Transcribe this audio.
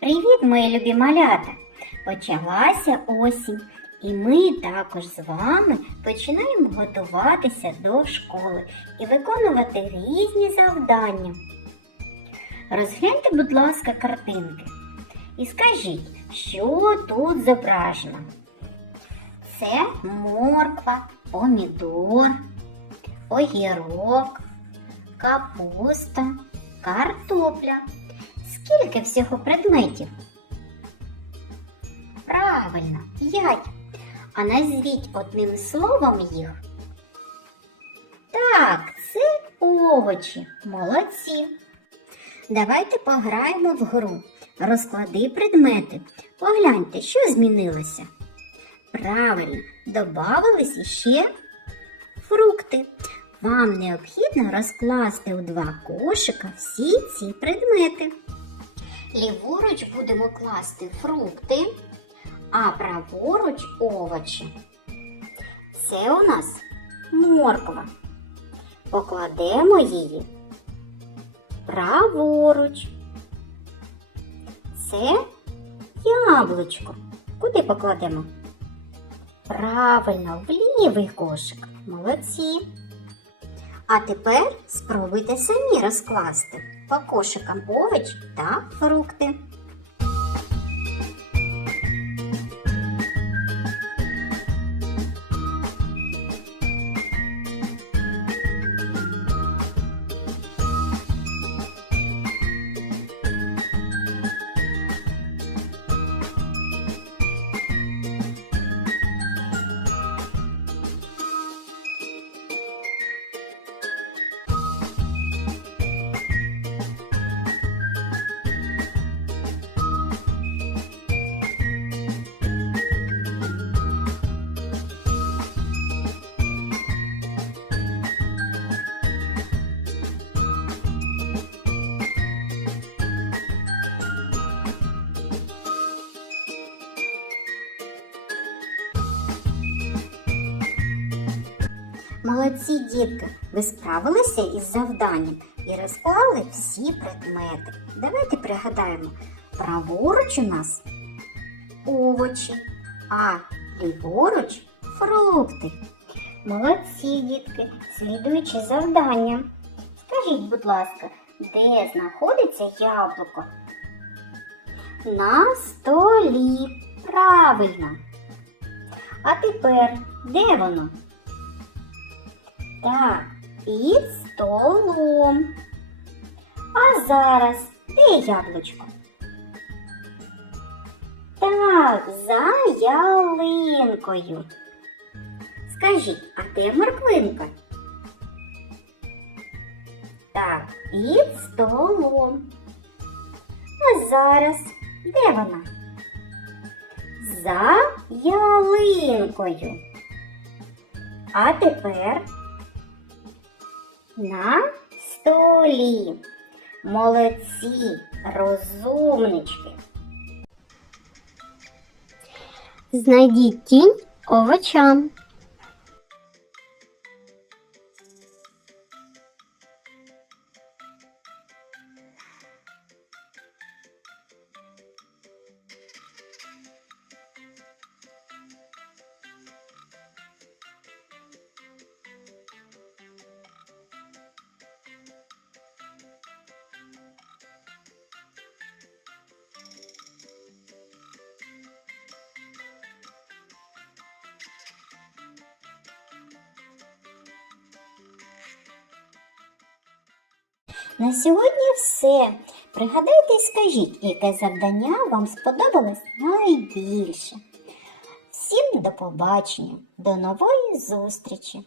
Привіт, мої любі малята! Почалася осінь, і ми також з вами починаємо готуватися до школи і виконувати різні завдання. Розгляньте, будь ласка, картинки і скажіть, що тут зображено. Це морква, помідор, огірок, капуста, картопля. Скільки всього предметів? Правильно, п'ять. А назвіть одним словом їх. Так, це овочі. Молодці. Давайте пограємо в гру. Розклади предмети. Погляньте, що змінилося. Правильно, добавились іще фрукти. Вам необхідно розкласти у два кошика всі ці предмети. Ліворуч будемо класти фрукти, а праворуч овочі. Це у нас морква. Покладемо її праворуч. Це яблучко. Куди покладемо? Правильно, в лівий кошик. Молодці. А тепер спробуйте самі розкласти по кошикам овоч та фрукти. Молодці дітки, ви справилися із завданням і розклали всі предмети. Давайте пригадаємо, праворуч у нас овочі, а ліворуч фрукти. Молодці, дітки, слідуючи завдання. Скажіть, будь ласка, де знаходиться яблуко? На столі. Правильно. А тепер де воно? Так, під столом. А зараз де яблучко? Так, за ялинкою. Скажіть, а де морквинка? Так, під столом. А зараз де вона? За ялинкою. А тепер на столі. Молодці, розумнички. Знайдіть тінь овочам. На сьогодні все. Пригадайте і скажіть, яке завдання вам сподобалось найбільше. Всім до побачення, до нової зустрічі!